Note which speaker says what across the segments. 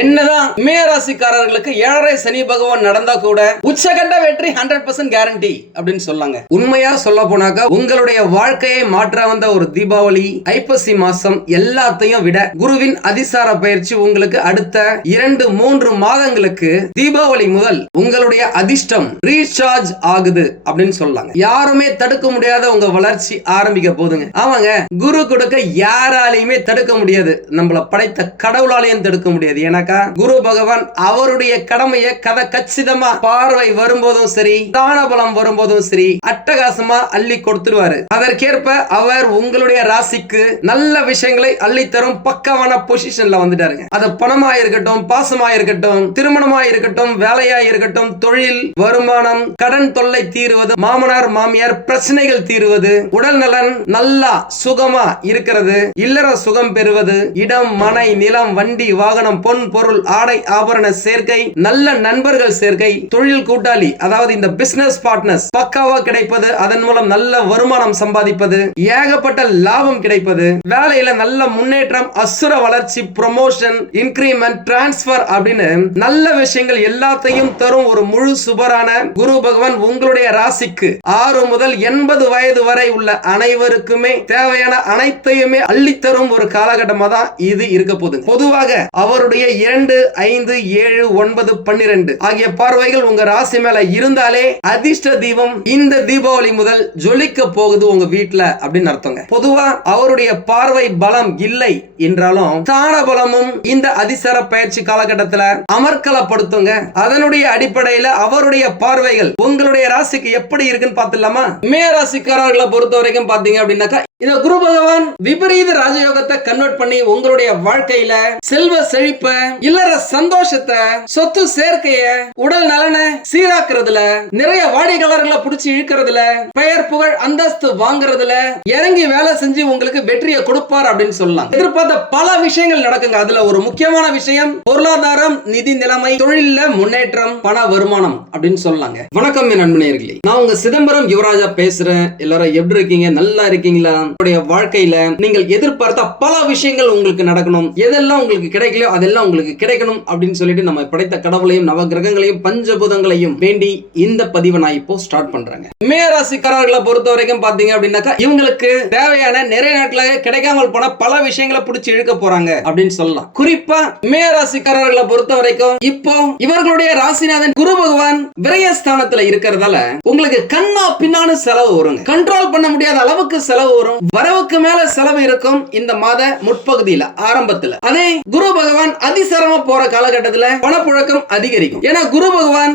Speaker 1: என்னதான் மேராசிக்காரர்களுக்கு ஏழரை சனி பகவான் நடந்தா கூட உச்சகண்ட வெற்றி ஹண்ட்ரட் பர்சன்ட் கேரண்டி அப்படின்னு சொல்லாங்க உண்மையா சொல்ல போனாக்கா உங்களுடைய வாழ்க்கையை மாற்ற வந்த ஒரு தீபாவளி ஐப்பசி மாசம் எல்லாத்தையும் விட குருவின் அதிசார பயிற்சி உங்களுக்கு அடுத்த இரண்டு மூன்று மாதங்களுக்கு தீபாவளி முதல் உங்களுடைய அதிர்ஷ்டம் ரீசார்ஜ் ஆகுது அப்படின்னு சொல்லாங்க யாருமே தடுக்க முடியாத உங்க வளர்ச்சி ஆரம்பிக்க போதுங்க ஆமாங்க குரு கொடுக்க யாராலையுமே தடுக்க முடியாது நம்மள படைத்த கடவுளாலையும் தடுக்க முடியாது ஏன்னா பார்த்தீங்கன்னாக்கா குரு பகவான் அவருடைய கடமைய கதை கச்சிதமா பார்வை வரும்போதும் சரி தான பலம் வரும்போதும் சரி அட்டகாசமா அள்ளி கொடுத்துருவாரு அதற்கேற்ப அவர் உங்களுடைய ராசிக்கு நல்ல விஷயங்களை அள்ளி தரும் பக்கமான பொசிஷன்ல வந்துட்டாருங்க அது பணமா இருக்கட்டும் பாசமா இருக்கட்டும் திருமணமா இருக்கட்டும் வேலையா இருக்கட்டும் தொழில் வருமானம் கடன் தொல்லை தீர்வது மாமனார் மாமியார் பிரச்சனைகள் தீர்வது உடல் நலன் நல்லா சுகமா இருக்கிறது இல்லற சுகம் பெறுவது இடம் மனை நிலம் வண்டி வாகனம் பொன் பொருள் ஆடை ஆபரண சேர்க்கை நல்ல நண்பர்கள் சேர்க்கை தொழில் கூட்டாளி அதாவது இந்த பிசினஸ் பார்ட்னர்ஸ் பக்காவா கிடைப்பது அதன் மூலம் நல்ல வருமானம் சம்பாதிப்பது ஏகப்பட்ட லாபம் கிடைப்பது வேலையில நல்ல முன்னேற்றம் அசுர வளர்ச்சி ப்ரொமோஷன் இன்கிரிமெண்ட் டிரான்ஸ்பர் அப்படின்னு நல்ல விஷயங்கள் எல்லாத்தையும் தரும் ஒரு முழு சுபரான குரு பகவான் உங்களுடைய ராசிக்கு ஆறு முதல் எண்பது வயது வரை உள்ள அனைவருக்குமே தேவையான அனைத்தையுமே அள்ளித்தரும் ஒரு காலகட்டமா தான் இது இருக்க போகுது பொதுவாக அவருடைய இரண்டு ஐந்து ஏழு ஒன்பது பன்னிரண்டு ஆகிய பார்வைகள் உங்க ராசி மேல இருந்தாலே அதிர்ஷ்ட தீபம் இந்த தீபாவளி முதல் ஜொலிக்க போகுது உங்க வீட்டுல அப்படின்னு அர்த்தங்க பொதுவா அவருடைய பார்வை பலம் இல்லை என்றாலும் ஸ்தான பலமும் இந்த அதிசார பயிற்சி காலகட்டத்தில் அமர்க்கலப்படுத்துங்க அதனுடைய அடிப்படையில அவருடைய பார்வைகள் உங்களுடைய ராசிக்கு எப்படி இருக்குன்னு பார்த்துலாமா மே ராசிக்காரர்களை பொறுத்த வரைக்கும் பார்த்தீங்க அப்படின்னாக்கா இந்த குரு பகவான் விபரீத ராஜயோகத்தை கன்வெர்ட் பண்ணி உங்களுடைய வாழ்க்கையில செல்வ செழிப்பை இல்லற சந்தோஷத்தை சொத்து சேர்க்கைய உடல் நலனை சீராக்குறதுல நிறைய வாடிக்கையாளர்களை புடிச்சு இழுக்கிறதுல பெயர் புகழ் அந்தஸ்து வாங்குறதுல இறங்கி வேலை செஞ்சு உங்களுக்கு வெற்றியை கொடுப்பார் அப்படின்னு சொல்லலாம் எதிர்பார்த்த பல விஷயங்கள் நடக்குங்க அதுல ஒரு முக்கியமான விஷயம் பொருளாதாரம் நிதி நிலைமை தொழில முன்னேற்றம் பண வருமானம் அப்படின்னு சொல்லலாங்க வணக்கம் என் நண்பனே நான் உங்க சிதம்பரம் யுவராஜா பேசுறேன் எல்லாரும் எப்படி இருக்கீங்க நல்லா இருக்கீங்களா உங்களுடைய வாழ்க்கையில நீங்கள் எதிர்பார்த்த பல விஷயங்கள் உங்களுக்கு நடக்கணும் எதெல்லாம் உங்களுக்கு கிடைக்கலையோ அதெல்லாம் உங்களுக்கு கிடைக்கணும் அப்படின்னு சொல்லிட்டு நம்ம படைத்த கடவுளையும் நவ கிரகங்களையும் பஞ்சபூதங்களையும் வேண்டி இந்த பதிவை நான் இப்போ ஸ்டார்ட் பண்றேங்க மேராசிக்காரர்களை பொறுத்த வரைக்கும் பாத்தீங்க அப்படின்னாக்கா இவங்களுக்கு தேவையான நிறைய நாட்டுல கிடைக்காமல் போன பல விஷயங்களை பிடிச்சி இழுக்க போறாங்க அப்படின்னு சொல்லலாம் குறிப்பா மேராசிக்காரர்களை பொறுத்த வரைக்கும் இப்போ இவர்களுடைய ராசிநாதன் குரு பகவான் விரயஸ்தானத்துல இருக்கிறதால உங்களுக்கு கண்ணா பின்னானு செலவு வரும் கண்ட்ரோல் பண்ண முடியாத அளவுக்கு செலவு வரும் வரவுக்கு மேல செலவு இருக்கும் இந்த மாத முற்பகுதியில ஆரம்பத்துல அதே குரு பகவான் அதி கோடீஸ்வரமா போற காலகட்டத்துல பணப்புழக்கம் அதிகரிக்கும் ஏன்னா குரு பகவான்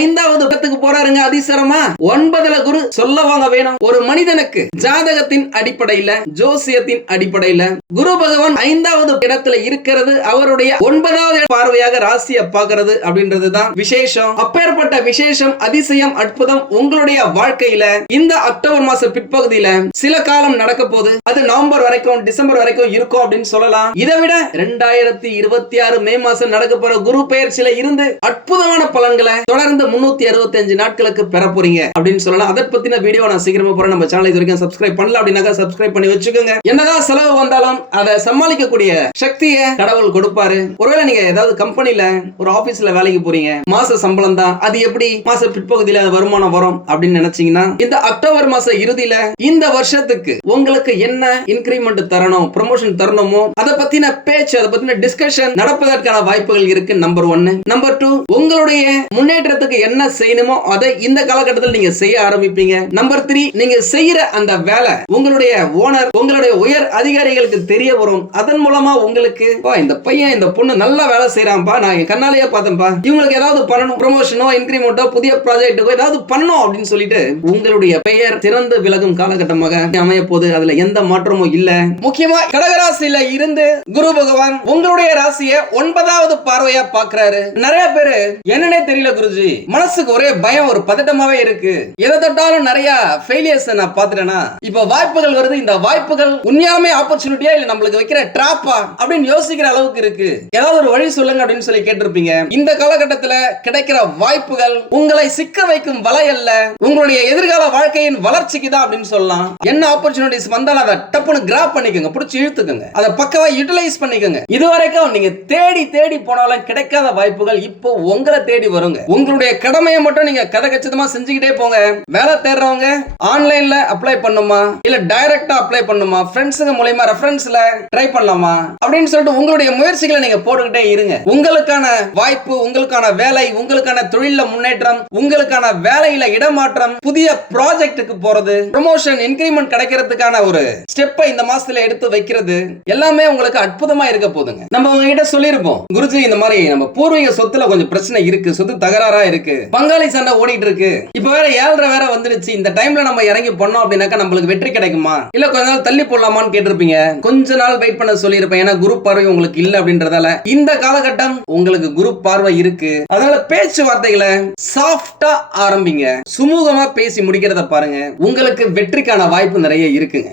Speaker 1: ஐந்தாவது படத்துக்கு போறாருங்க அதிசரமா ஒன்பதுல குரு வாங்க வேணும் ஒரு மனிதனுக்கு ஜாதகத்தின் அடிப்படையில ஜோசியத்தின் அடிப்படையில குரு பகவான் ஐந்தாவது இடத்துல இருக்கிறது அவருடைய ஒன்பதாவது பார்வையாக ராசிய பாக்குறது அப்படின்றது தான் விசேஷம் அப்பேற்பட்ட விசேஷம் அதிசயம் அற்புதம் உங்களுடைய வாழ்க்கையில இந்த அக்டோபர் மாச பிற்பகுதியில சில காலம் நடக்க போகுது அது நவம்பர் வரைக்கும் டிசம்பர் வரைக்கும் இருக்கும் அப்படின்னு சொல்லலாம் இதை விட ரெண்டாயிரத்தி இருபத்தி ஆறு மே மாசம் நடக்க போற குரு பெயர்ச்சியில இருந்து அற்புதமான பலன்களை தொடர்ந்து கடந்த முன்னூத்தி நாட்களுக்கு பெற போறீங்க அப்படின்னு சொல்லலாம் அதை பத்தின வீடியோ நான் சீக்கிரமா போறேன் நம்ம சேனல் இது வரைக்கும் சப்ஸ்கிரைப் பண்ணல சப்ஸ்கிரைப் பண்ணி வச்சுக்கோங்க என்னதான் செலவு வந்தாலும் அதை சமாளிக்கக்கூடிய சக்தியை கடவுள் கொடுப்பாரு ஒருவேளை நீங்க ஏதாவது கம்பெனில ஒரு ஆபீஸ்ல வேலைக்கு போறீங்க மாச சம்பளம் தான் அது எப்படி மாச பிற்பகுதியில வருமானம் வரும் அப்படின்னு நினைச்சீங்கன்னா இந்த அக்டோபர் மாச இறுதியில இந்த வருஷத்துக்கு உங்களுக்கு என்ன இன்கிரிமெண்ட் தரணும் ப்ரமோஷன் தரணுமோ அதை பத்தின பேச்சு அதை பத்தின டிஸ்கஷன் நடப்பதற்கான வாய்ப்புகள் இருக்கு நம்பர் ஒன்னு நம்பர் டூ உங்களுடைய முன்னேற்றத்தை செய்யறதுக்கு என்ன செய்யணுமோ அதை இந்த காலகட்டத்தில் நீங்க செய்ய ஆரம்பிப்பீங்க நம்பர் த்ரீ நீங்க செய்யற அந்த வேலை உங்களுடைய ஓனர் உங்களுடைய உயர் அதிகாரிகளுக்கு தெரிய வரும் அதன் மூலமா உங்களுக்கு இந்த பையன் இந்த பொண்ணு நல்லா வேலை செய்யறான்பா நான் கண்ணாலேயே பார்த்தேன்பா இவங்களுக்கு ஏதாவது பண்ணணும் ப்ரொமோஷனோ இன்கிரிமெண்டோ புதிய ப்ராஜெக்டுக்கோ ஏதாவது பண்ணணும் அப்படின்னு சொல்லிட்டு உங்களுடைய பெயர் திறந்து விலகும் காலகட்டமாக அமைய போது அதுல எந்த மாற்றமும் இல்ல முக்கியமா கடகராசியில இருந்து குரு பகவான் உங்களுடைய ராசியை ஒன்பதாவது பார்வையா பாக்குறாரு நிறைய பேரு என்னன்னே தெரியல குருஜி மனசுக்கு ஒரே பயம் ஒரு பதட்டமாவே இருக்கு எதை தொட்டாலும் நிறைய ஃபெயிலியர்ஸ் நான் பாத்துட்டேன்னா இப்ப வாய்ப்புகள் வருது இந்த வாய்ப்புகள் உண்மையாமே ஆப்பர்ச்சுனிட்டியா இல்ல நம்மளுக்கு வைக்கிற டிராப்பா அப்படின்னு யோசிக்கிற அளவுக்கு இருக்கு ஏதாவது ஒரு வழி சொல்லுங்க அப்படின்னு சொல்லி கேட்டிருப்பீங்க இந்த காலகட்டத்துல கிடைக்கிற வாய்ப்புகள் உங்களை சிக்க வைக்கும் வலை அல்ல உங்களுடைய எதிர்கால வாழ்க்கையின் வளர்ச்சிக்கு தான் அப்படின்னு சொல்லலாம் என்ன ஆப்பர்ச்சுனிட்டிஸ் வந்தாலும் அதை டப்புன்னு கிராப் பண்ணிக்கோங்க பிடிச்சி இழுத்துக்கோங்க அதை பக்கவா யூட்டிலைஸ் பண்ணிக்கோங்க இதுவரைக்கும் நீங்க தேடி தேடி போனாலும் கிடைக்காத வாய்ப்புகள் இப்போ உங்களை தேடி வருங்க உங்களுடைய உங்களுடைய கடமையை மட்டும் நீங்க கதை கச்சிதமா செஞ்சுக்கிட்டே போங்க வேலை தேடுறவங்க ஆன்லைன்ல அப்ளை பண்ணுமா இல்ல டைரக்டா அப்ளை பண்ணுமா ஃப்ரெண்ட்ஸுங்க மூலயமா ரெஃபரன்ஸ்ல ட்ரை பண்ணலாமா அப்படின்னு சொல்லிட்டு உங்களுடைய முயற்சிகளை நீங்க போட்டுக்கிட்டே இருங்க உங்களுக்கான வாய்ப்பு உங்களுக்கான வேலை உங்களுக்கான தொழில முன்னேற்றம் உங்களுக்கான வேலையில இடமாற்றம் புதிய ப்ராஜெக்டுக்கு போறது ப்ரொமோஷன் இன்கிரிமெண்ட் கிடைக்கிறதுக்கான ஒரு ஸ்டெப்பை இந்த மாசத்துல எடுத்து வைக்கிறது எல்லாமே உங்களுக்கு அற்புதமா இருக்க போதுங்க நம்ம உங்ககிட்ட சொல்லியிருப்போம் குருஜி இந்த மாதிரி நம்ம பூர்வீக சொத்துல கொஞ்சம் பிரச்சனை இருக்கு சொத்து தகராறா இருக்கு பங்காளி சண்டை ஓடிட்டு இருக்கு இப்ப வேற ஏழரை வேற வந்துருச்சு இந்த டைம்ல நம்ம இறங்கி பண்ணோம் அப்படின்னாக்கா நம்மளுக்கு வெற்றி கிடைக்குமா இல்ல கொஞ்ச நாள் தள்ளி போடலாமான்னு கேட்டிருப்பீங்க கொஞ்ச நாள் வெயிட் பண்ண சொல்லியிருப்பேன் ஏன்னா குரூப் பார்வை உங்களுக்கு இல்ல அப்படின்றதால இந்த காலகட்டம் உங்களுக்கு குரூப் பார்வை இருக்கு அதனால பேச்சுவார்த்தைகளை சாஃப்டா ஆரம்பிங்க சுமூகமா பேசி முடிக்கிறத பாருங்க உங்களுக்கு வெற்றிக்கான வாய்ப்பு நிறைய இருக்குங்க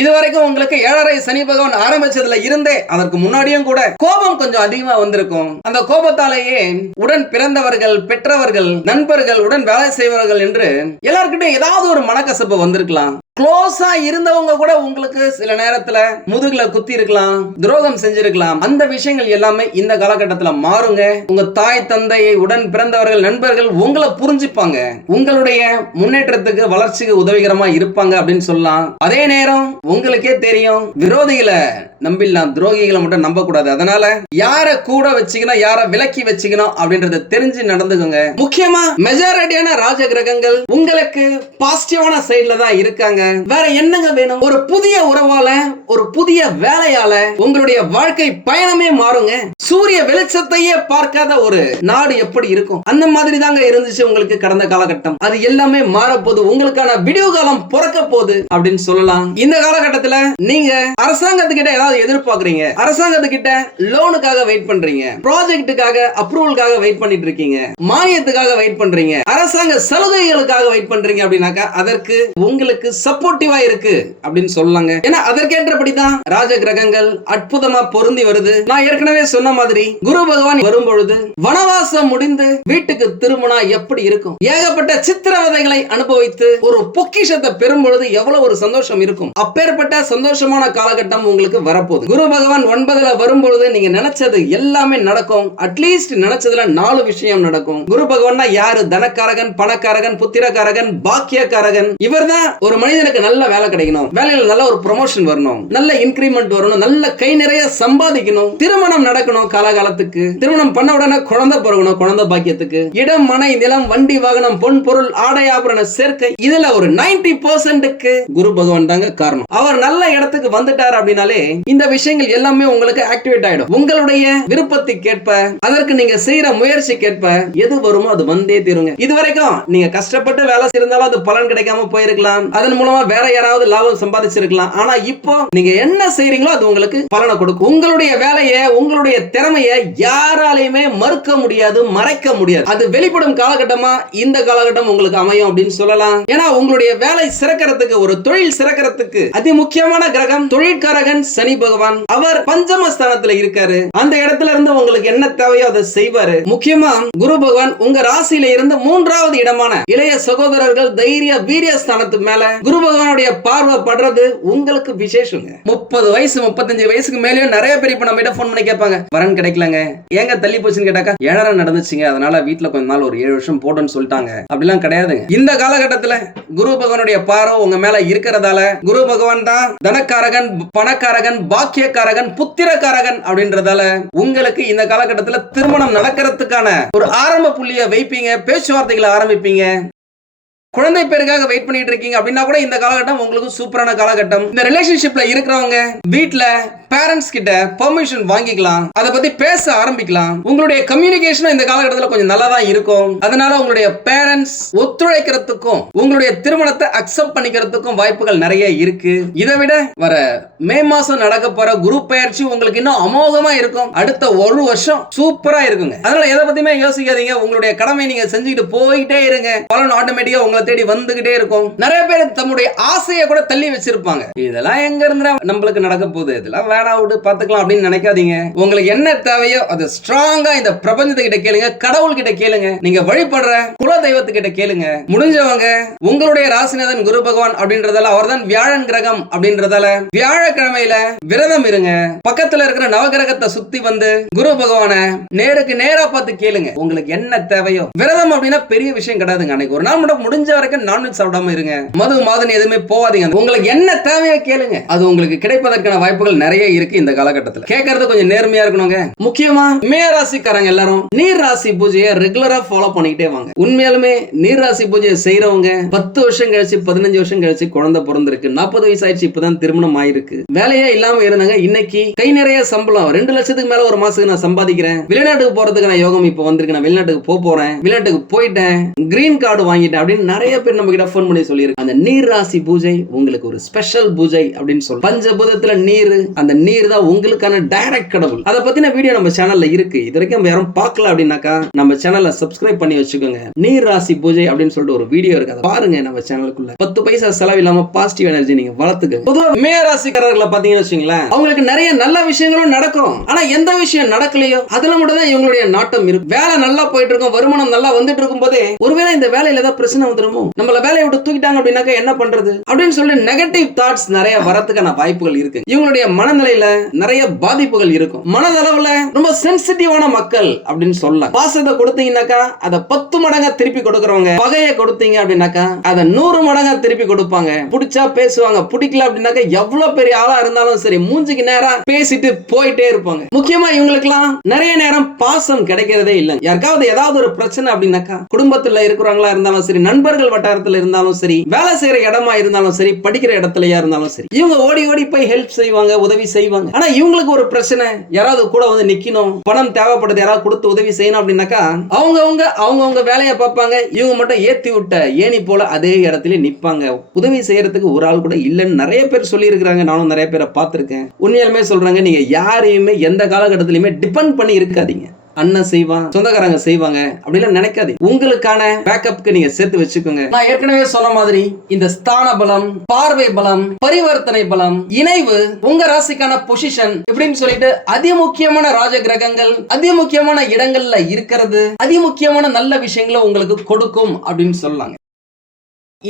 Speaker 1: இதுவரைக்கும் உங்களுக்கு ஏழரை சனி பகவான் ஆரம்பிச்சதுல இருந்தே அதற்கு முன்னாடியும் கூட கோபம் கொஞ்சம் அதிகமா வந்திருக்கும் அந்த கோபத்தாலேயே உடன் பிறந்தவர்கள் பெற்றவர்கள் நண்பர்கள் உடன் வேலை செய்வர்கள் என்று எல்லாருக்கிட்டையும் ஏதாவது ஒரு மனக்கசப்பு வந்திருக்கலாம் க்ளோஸா இருந்தவங்க கூட உங்களுக்கு சில நேரத்துல முதுகுல குத்தி இருக்கலாம் துரோகம் செஞ்சிருக்கலாம் அந்த விஷயங்கள் எல்லாமே இந்த காலகட்டத்துல மாறுங்க உங்க தாய் தந்தையை உடன் பிறந்தவர்கள் நண்பர்கள் உங்களை புரிஞ்சுப்பாங்க உங்களுடைய முன்னேற்றத்துக்கு வளர்ச்சிக்கு உதவிகரமா இருப்பாங்க அப்படின்னு சொல்லலாம் அதே நேரம் உங்களுக்கே தெரியும் விரோதிகளை நம்பிடலாம் துரோகிகளை மட்டும் நம்ப கூடாது அதனால யார கூட வச்சுக்கணும் யார விலக்கி வச்சுக்கணும் அப்படின்றத தெரிஞ்சு நடந்துக்கோங்க முக்கியமா மெஜாரிட்டியான ராஜ கிரகங்கள் உங்களுக்கு பாசிட்டிவான சைட்ல தான் இருக்காங்க வேற என்னங்க வேணும் ஒரு புதிய உறவால ஒரு புதிய வேலையால உங்களுடைய வாழ்க்கை பயணமே மாறுங்க சூரிய வெளிச்சத்தையே பார்க்காத ஒரு நாடு எப்படி இருக்கும் அந்த மாதிரி தாங்க இருந்துச்சு உங்களுக்கு கடந்த காலகட்டம் அது எல்லாமே மாறப்போகுது உங்களுக்கான விடியோ காலம் பிறக்க போகுது அப்படின்னு சொல்லலாம் இந்த காலகட்டத்துல நீங்க அரசாங்கத்துக்கிட்ட ஏதாவது எதிர்பார்க்கறீங்க அரசாங்கத்துக்கிட்ட லோனுக்காக வெயிட் பண்றீங்க ப்ராஜெக்ட்டுக்காக அப்ரூவலுக்காக வெயிட் பண்ணிட்டு இருக்கீங்க மானியத்துக்காக வெயிட் பண்றீங்க அரசாங்க சலுகைகளுக்காக வெயிட் பண்றீங்க அப்படின்னாக்கா அதற்கு உங்களுக்கு சப்போர்ட்டிவா இருக்கு அப்படின்னு சொல்லலாங்க ஏன்னா அதற்கேற்றபடிதான் ராஜ கிரகங்கள் அற்புதமா பொருந்தி வருது நான் ஏற்கனவே சொன்ன மாதிரி குரு பகவான் வரும் பொழுது வனவாசம் முடிந்து வீட்டுக்கு திரும்பினா எப்படி இருக்கும் ஏகப்பட்ட சித்திரவதைகளை அனுபவித்து ஒரு பொக்கிஷத்தை பெறும் பொழுது எவ்வளவு ஒரு சந்தோஷம் இருக்கும் அப்ப அப்பேற்பட்ட சந்தோஷமான காலகட்டம் உங்களுக்கு வரப்போகுது குரு பகவான் ஒன்பதுல வரும்பொழுது நீங்க நினைச்சது எல்லாமே நடக்கும் அட்லீஸ்ட் நினைச்சதுல நாலு விஷயம் நடக்கும் குரு பகவான் யாரு தனக்காரகன் பணக்காரகன் புத்திரக்காரகன் பாக்கியக்காரகன் இவர் தான் ஒரு மனிதனுக்கு நல்ல வேலை கிடைக்கணும் வேலையில நல்ல ஒரு ப்ரொமோஷன் வரணும் நல்ல இன்கிரிமெண்ட் வரணும் நல்ல கை நிறைய சம்பாதிக்கணும் திருமணம் நடக்கணும் காலகாலத்துக்கு திருமணம் பண்ண உடனே குழந்தை பிறகுணும் குழந்தை பாக்கியத்துக்கு இடம் மனை நிலம் வண்டி வாகனம் பொன் பொருள் ஆடை ஆபரண சேர்க்கை இதுல ஒரு நைன்டி பர்சன்ட்டுக்கு குரு பகவான் தாங்க காரணம் அவர் நல்ல இடத்துக்கு வந்துட்டார் அப்படின்னாலே இந்த விஷயங்கள் எல்லாமே உங்களுக்கு ஆக்டிவேட் ஆயிடும் உங்களுடைய விருப்பத்தை கேட்ப அதற்கு நீங்க செய்யற முயற்சி கேட்ப எது வருமோ அது வந்தே தீருங்க இது வரைக்கும் நீங்க கஷ்டப்பட்டு வேலை செய்திருந்தாலும் அது பலன் கிடைக்காம போயிருக்கலாம் அதன் மூலமா வேற யாராவது லாபம் சம்பாதிச்சிருக்கலாம் ஆனா இப்போ நீங்க என்ன செய்யறீங்களோ அது உங்களுக்கு பலனை கொடுக்கும் உங்களுடைய வேலையை உங்களுடைய திறமைய யாராலையுமே மறுக்க முடியாது மறைக்க முடியாது அது வெளிப்படும் காலகட்டமா இந்த காலகட்டம் உங்களுக்கு அமையும் அப்படின்னு சொல்லலாம் ஏன்னா உங்களுடைய வேலை சிறக்கிறதுக்கு ஒரு தொழில் சிறக்கிறதுக்கு அதி முக்கியமான கிரகம் தொழிற்காரகன் சனி பகவான் அவர் பஞ்சமஸ்தானத்துல இருக்காரு அந்த இடத்துல இருந்து உங்களுக்கு என்ன தேவையோ அதை செய்வாரு முக்கியமா குரு பகவான் உங்க ராசியில இருந்து மூன்றாவது இடமான இளைய சகோதரர்கள் தைரிய வீரிய ஸ்தானத்து மேல குரு பகவானுடைய பார்வை படுறது உங்களுக்கு விசேஷங்க முப்பது வயசு முப்பத்தஞ்சு வயசுக்கு மேலேயும் நிறைய பேர் இப்ப நம்ம போன் பண்ணி கேட்பாங்க வரன் கிடைக்கலங்க ஏங்க தள்ளி போச்சுன்னு கேட்டாக்கா ஏழரம் நடந்துச்சுங்க அதனால வீட்டுல கொஞ்ச நாள் ஒரு ஏழு வருஷம் போட்டோன்னு சொல்லிட்டாங்க அப்படிலாம் கிடையாதுங்க இந்த காலகட்டத்துல குரு பகவானுடைய பார்வை உங்க மேல இருக்கிறதால குரு பகவான் பகவான் தான் தனக்காரகன் பணக்காரகன் பாக்கியக்காரகன் புத்திரக்காரகன் அப்படின்றதால உங்களுக்கு இந்த காலகட்டத்தில் திருமணம் நடக்கிறதுக்கான ஒரு ஆரம்ப புள்ளிய வைப்பீங்க பேச்சுவார்த்தைகளை ஆரம்பிப்பீங்க குழந்தை பேருக்காக வெயிட் பண்ணிட்டு இருக்கீங்க அப்படின்னா கூட இந்த காலகட்டம் உங்களுக்கு சூப்பரான காலகட்டம் இந்த ரிலேஷன்ஷிப்ல இருக்கிறவங்க வீட்டுல பேரண்ட்ஸ் கிட்ட பெர்மிஷன் வாங்கிக்கலாம் அதை பத்தி பேச ஆரம்பிக்கலாம் உங்களுடைய கம்யூனிகேஷன் இந்த காலகட்டத்தில் கொஞ்சம் நல்லா தான் இருக்கும் அதனால உங்களுடைய பேரண்ட்ஸ் ஒத்துழைக்கிறதுக்கும் உங்களுடைய திருமணத்தை அக்செப்ட் பண்ணிக்கிறதுக்கும் வாய்ப்புகள் நிறைய இருக்கு இதை விட வர மே மாசம் நடக்க போற குரூப் பயிற்சி உங்களுக்கு இன்னும் அமோகமா இருக்கும் அடுத்த ஒரு வருஷம் சூப்பரா இருக்குங்க அதனால எதை பத்தியுமே யோசிக்காதீங்க உங்களுடைய கடமை நீங்க செஞ்சுக்கிட்டு போயிட்டே இருங்க பலன் ஆட்டோமேட்டிக்கா உங்களை தேடி வந்துகிட்டே இருக்கும் நிறைய பேர் தம்முடைய ஆசையை கூட தள்ளி வச்சிருப்பாங்க இதெல்லாம் எங்க இருந்தா நம்மளுக்கு நடக்க போகுது இதெல்லாம் வேணாம் விட்டு பார்த்துக்கலாம் அப்படின்னு நினைக்காதீங்க உங்களுக்கு என்ன தேவையோ அது ஸ்ட்ராங்கா இந்த பிரபஞ்சத்தை கிட்ட கேளுங்க கடவுள் கிட்ட கேளுங்க நீங்க வழிபடுற குல தெய்வத்துக்கிட்ட கேளுங்க முடிஞ்சவங்க உங்களுடைய ராசிநாதன் குரு பகவான் அப்படின்றதால அவர்தான் வியாழன் கிரகம் அப்படின்றதால வியாழக்கிழமையில விரதம் இருங்க பக்கத்துல இருக்கிற நவகிரகத்தை சுத்தி வந்து குரு பகவான நேருக்கு நேரா பார்த்து கேளுங்க உங்களுக்கு என்ன தேவையோ விரதம் அப்படின்னா பெரிய விஷயம் கிடையாதுங்க அன்னைக்கு ஒரு நாள் மட்டும் முடிஞ்ச வரைக்கும் நான்வெஜ் சாப்பிடாம இருங்க மது மாதன் எதுவுமே போவாதீங்க உங்களுக்கு என்ன தேவையோ கேளுங்க அது உங்களுக்கு கிடைப்பதற்கான வாய்ப்புகள் நிறைய இருக்கு இந்த காலகட்டத்தில் கேட்கறது கொஞ்சம் நேர்மையா இருக்கணுங்க முக்கியமா மேராசிக்காரங்க எல்லாரும் நீர் ராசி பூஜையை ரெகுலரா ஃபாலோ பண்ணிக்கிட்டே வாங்க உண்மையாலுமே நீர் ராசி பூஜையை செய்யறவங்க பத்து வருஷம் கழிச்சு பதினஞ்சு வருஷம் கழிச்சு குழந்தை பிறந்திருக்கு நாற்பது வயசு ஆயிடுச்சு இப்பதான் திருமணம் ஆயிருக்கு வேலையே இல்லாம இருந்தாங்க இன்னைக்கு கை நிறைய சம்பளம் ரெண்டு லட்சத்துக்கு மேல ஒரு மாசத்துக்கு நான் சம்பாதிக்கிறேன் வெளிநாட்டுக்கு போறதுக்கு நான் யோகம் இப்ப வந்திருக்கு நான் வெளிநாட்டுக்கு போக போறேன் வெளிநாட்டுக்கு போயிட்டேன் கிரீன் கார்டு வாங்கிட்டேன் அப்படின்னு நிறைய பேர் நம்ம கிட்ட போன் பண்ணி சொல்லியிருக்கேன் அந்த நீர் ராசி பூஜை உங்களுக்கு ஒரு ஸ்பெஷல் பூஜை அப்படின்னு சொல்லி பஞ்சபூதத்துல நீர் அந்த நீர் தான் உங்களுக்கான டைரக்ட் கடவுள் அதை பத்தின வீடியோ நம்ம சேனல்ல இருக்கு இது வரைக்கும் நம்ம யாரும் பார்க்கல அப்படின்னாக்கா நம்ம சேனல்ல சப்ஸ்கிரைப் பண்ணி வச்சுக்கோங்க நீர் ராசி பூஜை அப்படின்னு சொல்லிட்டு ஒரு வீடியோ இருக்கு அதை பாருங்க நம்ம சேனலுக்குள்ள பத்து பைசா செலவு இல்லாம பாசிட்டிவ் எனர்ஜி நீங்க வளர்த்துக்க பொதுவாக மேராசிக்காரர்களை பாத்தீங்கன்னு வச்சுங்களேன் அவங்களுக்கு நிறைய நல்ல விஷயங்களும் நடக்கும் ஆனா எந்த விஷயம் நடக்கலையோ அதுல மட்டும் தான் இவங்களுடைய நாட்டம் இருக்கும் வேலை நல்லா போயிட்டு இருக்கும் வருமானம் நல்லா வந்துட்டு இருக்கும் போதே ஒருவேளை இந்த வேலையில ஏதாவது பிரச்சனை வந்துருமோ நம்மள வேலையை விட்டு தூக்கிட்டாங்க அப்படின்னாக்கா என்ன பண்றது அப்படின்னு சொல்லிட்டு நெகட்டிவ் தாட்ஸ் நிறைய வரத்துக்கான வாய்ப்புகள் இருக்கு இவங்களுடைய மனநிலை சூழ்நிலையில நிறைய பாதிப்புகள் இருக்கும் மனதளவுல ரொம்ப சென்சிட்டிவான மக்கள் அப்படின்னு சொல்ல பாசத்தை கொடுத்தீங்கன்னாக்கா அதை பத்து மடங்கா திருப்பி கொடுக்கறவங்க பகையை கொடுத்தீங்க அப்படின்னாக்கா அதை நூறு மடங்கா திருப்பி கொடுப்பாங்க பிடிச்சா பேசுவாங்க பிடிக்கல அப்படின்னாக்கா எவ்வளவு பெரிய ஆளா இருந்தாலும் சரி மூஞ்சுக்கு நேரம் பேசிட்டு போயிட்டே இருப்பாங்க முக்கியமா இவங்களுக்கு நிறைய நேரம் பாசம் கிடைக்கிறதே இல்லை யாருக்காவது ஏதாவது ஒரு பிரச்சனை அப்படின்னாக்கா குடும்பத்துல இருக்கிறவங்களா இருந்தாலும் சரி நண்பர்கள் வட்டாரத்துல இருந்தாலும் சரி வேலை செய்யற இடமா இருந்தாலும் சரி படிக்கிற இடத்துலயா இருந்தாலும் சரி இவங்க ஓடி ஓடி போய் ஹெல்ப் செய்வாங்க உதவி செய்வாங்க செய்வாங்க ஆனா இவங்களுக்கு ஒரு பிரச்சனை யாராவது கூட வந்து நிக்கணும் பணம் தேவைப்படுது யாராவது கொடுத்து உதவி செய்யணும் அப்படின்னாக்கா அவங்கவுங்க அவங்கவுங்க வேலையை பார்ப்பாங்க இவங்க மட்டும் ஏத்தி விட்ட ஏனி போல அதே இடத்துல நிப்பாங்க உதவி செய்யறதுக்கு ஒரு ஆள் கூட இல்லைன்னு நிறைய பேர் சொல்லி இருக்கிறாங்க நானும் நிறைய பேரை பார்த்துருக்கேன் உண்மையாலுமே சொல்றாங்க நீங்க யாரையுமே எந்த காலகட்டத்திலயுமே டிபெண்ட் பண்ணி இருக்காதீங்க அண்ணன் செய்வான் சொந்தக்காரங்க செய்வாங்க அப்படிலாம் நினைக்காது உங்களுக்கான பேக்கப்க்கு நீங்க சேர்த்து வச்சுக்கோங்க நான் ஏற்கனவே சொன்ன மாதிரி இந்த ஸ்தான பலம் பார்வை பலம் பரிவர்த்தனை பலம் இணைவு உங்க ராசிக்கான பொசிஷன் இப்படின்னு சொல்லிட்டு அதி முக்கியமான ராஜ கிரகங்கள் அதி முக்கியமான இடங்கள்ல இருக்கிறது அதிமுக்கியமான நல்ல விஷயங்களை உங்களுக்கு கொடுக்கும் அப்படின்னு சொல்லலாங்க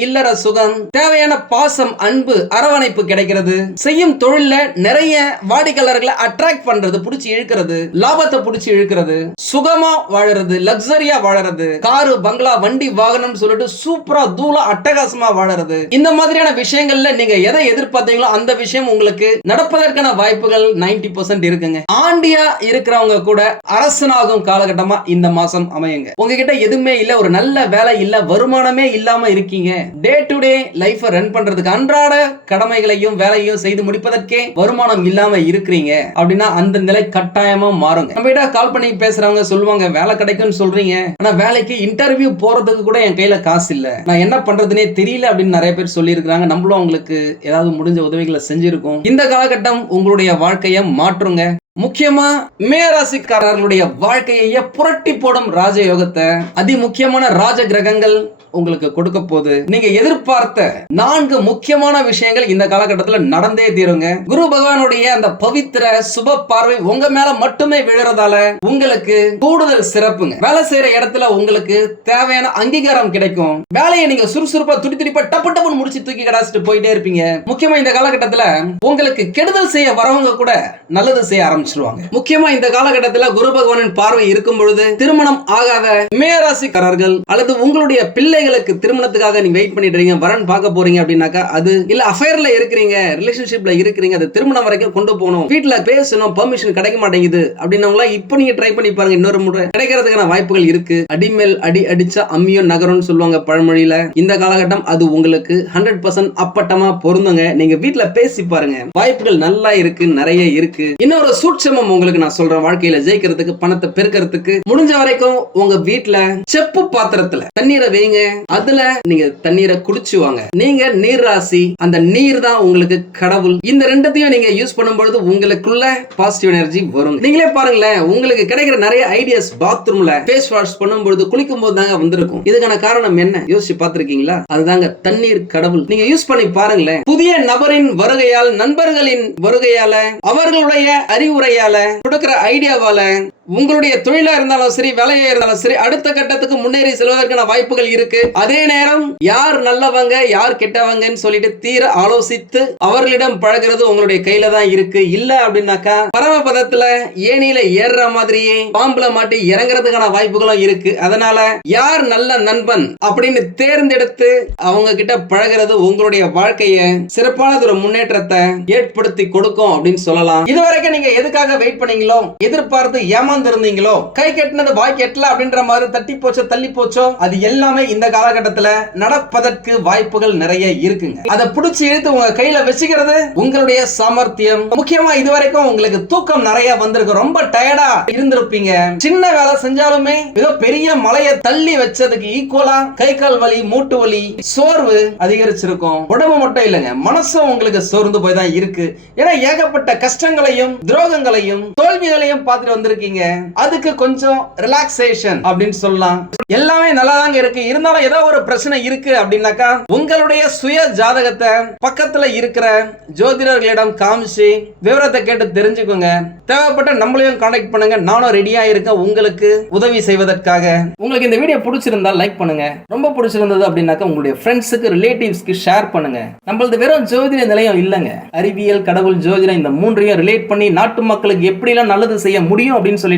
Speaker 1: இல்லற சுகம் தேவையான பாசம் அன்பு அரவணைப்பு கிடைக்கிறது செய்யும் தொழில நிறைய வாடிக்கையாளர்களை அட்ராக்ட் பண்றது புடிச்சு இழுக்கிறது லாபத்தை புடிச்சு இழுக்கிறது சுகமா வாழறது லக்ஸரியா வாழறது காரு பங்களா வண்டி வாகனம் சொல்லிட்டு சூப்பரா தூளா அட்டகாசமா வாழறது இந்த மாதிரியான விஷயங்கள்ல நீங்க எதை எதிர்பார்த்தீங்களோ அந்த விஷயம் உங்களுக்கு நடப்பதற்கான வாய்ப்புகள் நைன்டி பர்சன்ட் இருக்குங்க ஆண்டியா இருக்கிறவங்க கூட அரசனாகும் காலகட்டமா இந்த மாசம் அமையுங்க உங்ககிட்ட எதுவுமே இல்ல ஒரு நல்ல வேலை இல்ல வருமானமே இல்லாம இருக்கீங்க டே டு டே லைஃபை ரன் பண்றதுக்கு அன்றாட கடமைகளையும் வேலையும் செய்து முடிப்பதற்கே வருமானம் இல்லாம இருக்கிறீங்க அப்படின்னா அந்த நிலை கட்டாயமா மாறுங்க நம்மகிட்ட கால் பண்ணி பேசுறவங்க சொல்லுவாங்க வேலை கிடைக்கும்னு சொல்றீங்க ஆனா வேலைக்கு இன்டர்வியூ போறதுக்கு கூட என் கையில காசு இல்ல நான் என்ன பண்றதுனே தெரியல அப்படின்னு நிறைய பேர் சொல்லியிருக்கிறாங்க நம்மளும் அவங்களுக்கு ஏதாவது முடிஞ்ச உதவிகளை செஞ்சிருக்கோம் இந்த காலகட்டம் உங்களுடைய வாழ்க்கையை மாற்றுங்க முக்கியமா மேராசிக்காரர்களுடைய வாழ்க்கையை புரட்டி போடும் ராஜயோகத்தை அதி முக்கியமான ராஜ கிரகங்கள் உங்களுக்கு கொடுக்க போது நீங்க எதிர்பார்த்த நான்கு முக்கியமான விஷயங்கள் இந்த காலகட்டத்தில் நடந்தே தீருங்க குரு பகவானுடைய அந்த பவித்திர சுப பார்வை உங்க மேல மட்டுமே விழுறதால உங்களுக்கு கூடுதல் சிறப்புங்க வேலை செய்யற இடத்துல உங்களுக்கு தேவையான அங்கீகாரம் கிடைக்கும் வேலையை நீங்க சுறுசுறுப்பா துடி துடிப்பா டப்பு டப்பு முடிச்சு தூக்கி கடாச்சிட்டு போயிட்டே இருப்பீங்க முக்கியமா இந்த காலகட்டத்தில் உங்களுக்கு கெடுதல் செய்ய வரவங்க கூட நல்லது செய்ய ஆரம்பிச்சு ஆரம்பிச்சிருவாங்க முக்கியமா இந்த காலகட்டத்தில் குரு பகவானின் பார்வை இருக்கும் பொழுது திருமணம் ஆகாத மேராசிக்காரர்கள் அல்லது உங்களுடைய பிள்ளைகளுக்கு திருமணத்துக்காக நீங்க வெயிட் பண்ணிடுறீங்க வரன் பார்க்க போறீங்க அப்படின்னாக்கா அது இல்ல அஃபேர்ல இருக்கிறீங்க ரிலேஷன்ஷிப்ல இருக்கிறீங்க அது திருமணம் வரைக்கும் கொண்டு போகணும் வீட்டுல பேசணும் பெர்மிஷன் கிடைக்க மாட்டேங்குது அப்படின்னு இப்போ நீங்க ட்ரை பண்ணி பாருங்க இன்னொரு முறை கிடைக்கிறதுக்கான வாய்ப்புகள் இருக்கு அடிமேல் அடி அடிச்சா அம்மியும் நகரம்னு சொல்லுவாங்க பழமொழியில இந்த காலகட்டம் அது உங்களுக்கு ஹண்ட்ரட் பர்சன்ட் அப்பட்டமா பொருந்துங்க நீங்க வீட்டுல பேசி பாருங்க வாய்ப்புகள் நல்லா இருக்கு நிறைய இருக்கு இன்னொரு சூட் சூட்சமம் உங்களுக்கு நான் சொல்றேன் வாழ்க்கையில ஜெயிக்கிறதுக்கு பணத்தை பெருக்கிறதுக்கு முடிஞ்ச வரைக்கும் உங்க வீட்டுல செப்பு பாத்திரத்துல தண்ணீரை வைங்க அதுல நீங்க தண்ணீரை குடிச்சு வாங்க நீங்க நீர் ராசி அந்த நீர் தான் உங்களுக்கு கடவுள் இந்த ரெண்டத்தையும் நீங்க யூஸ் பண்ணும்பொழுது உங்களுக்குள்ள பாசிட்டிவ் எனர்ஜி வரும் நீங்களே பாருங்களேன் உங்களுக்கு கிடைக்கிற நிறைய ஐடியாஸ் பாத்ரூம்ல ஃபேஸ் வாஷ் பண்ணும்பொழுது குளிக்கும் போது தாங்க வந்திருக்கும் இதுக்கான காரணம் என்ன யோசிச்சு பாத்திருக்கீங்களா அதுதாங்க தண்ணீர் கடவுள் நீங்க யூஸ் பண்ணி பாருங்களேன் புதிய நபரின் வருகையால் நண்பர்களின் வருகையால அவர்களுடைய அறிவுரை வேலை கொடுக்குற ஐடியாவால உங்களுடைய தொழிலா இருந்தாலும் சரி வேலையா இருந்தாலும் சரி அடுத்த கட்டத்துக்கு முன்னேறி செல்வதற்கான வாய்ப்புகள் இருக்கு அதே நேரம் யார் நல்லவங்க யார் கெட்டவங்கன்னு சொல்லிட்டு தீர ஆலோசித்து அவர்களிடம் பழகிறது உங்களுடைய கையில தான் இருக்கு இல்ல அப்படின்னாக்கா பதத்துல ஏனியில ஏறுற மாதிரியே பாம்புல மாட்டி இறங்குறதுக்கான வாய்ப்புகளும் இருக்கு அதனால யார் நல்ல நண்பன் அப்படின்னு தேர்ந்தெடுத்து அவங்க கிட்ட பழகிறது உங்களுடைய வாழ்க்கைய சிறப்பான ஒரு முன்னேற்றத்தை ஏற்படுத்தி கொடுக்கும் அப்படின்னு சொல்லலாம் இதுவரைக்கும் நீங்க எதுக்காக வெயிட் பண்ணீங்களோ எதிர்பார்த்து ஏமா உட்கார்ந்துருந்தீங்களோ கை கட்டினது வாய் கெட்டல அப்படின்ற மாதிரி தட்டி போச்சோ தள்ளி போச்சோ அது எல்லாமே இந்த காலகட்டத்துல நடப்பதற்கு வாய்ப்புகள் நிறைய இருக்குங்க அதை பிடிச்சி இழுத்து உங்க கையில வச்சுக்கிறது உங்களுடைய சாமர்த்தியம் முக்கியமா இது வரைக்கும் உங்களுக்கு தூக்கம் நிறைய வந்திருக்கு ரொம்ப டயர்டா இருந்திருப்பீங்க சின்ன வேலை செஞ்சாலுமே மிக பெரிய மலையை தள்ளி வச்சதுக்கு ஈக்குவலா கை கால் வலி மூட்டு வலி சோர்வு அதிகரிச்சிருக்கும் உடம்பு மட்டும் இல்லைங்க மனசும் உங்களுக்கு சோர்ந்து போய் தான் இருக்கு ஏன்னா ஏகப்பட்ட கஷ்டங்களையும் துரோகங்களையும் தோல்விகளையும் பார்த்துட்டு வந்திருக்கீங்க அதுக்கு கொஞ்சம் ரிலாக்ஸேஷன் அப்படின்னு சொல்லலாம் எல்லாமே நல்லா தாங்க இருக்கு இருந்தாலும் ஏதோ ஒரு பிரச்சனை இருக்கு அப்படின்னாக்கா உங்களுடைய சுய ஜாதகத்தை பக்கத்துல இருக்கிற ஜோதிடர்களிடம் காமிச்சு விவரத்தை கேட்டு தெரிஞ்சுக்கோங்க தேவைப்பட்ட நம்மளையும் கான்டாக்ட் பண்ணுங்க நானும் ரெடியா இருக்க உங்களுக்கு உதவி செய்வதற்காக உங்களுக்கு இந்த வீடியோ பிடிச்சிருந்தா லைக் பண்ணுங்க ரொம்ப பிடிச்சிருந்தது அப்படின்னாக்கா உங்களுடைய ஃப்ரெண்ட்ஸுக்கு ரிலேட்டிவ்ஸ்க்கு ஷேர் பண்ணுங்க நம்மளது வெறும் ஜோதிட நிலையம் இல்லைங்க அறிவியல் கடவுள் ஜோதிடம் இந்த மூன்றையும் ரிலேட் பண்ணி நாட்டு மக்களுக்கு எப்படிலாம் நல்லது செய்ய முடியும் அப்படின்னு சொல்லி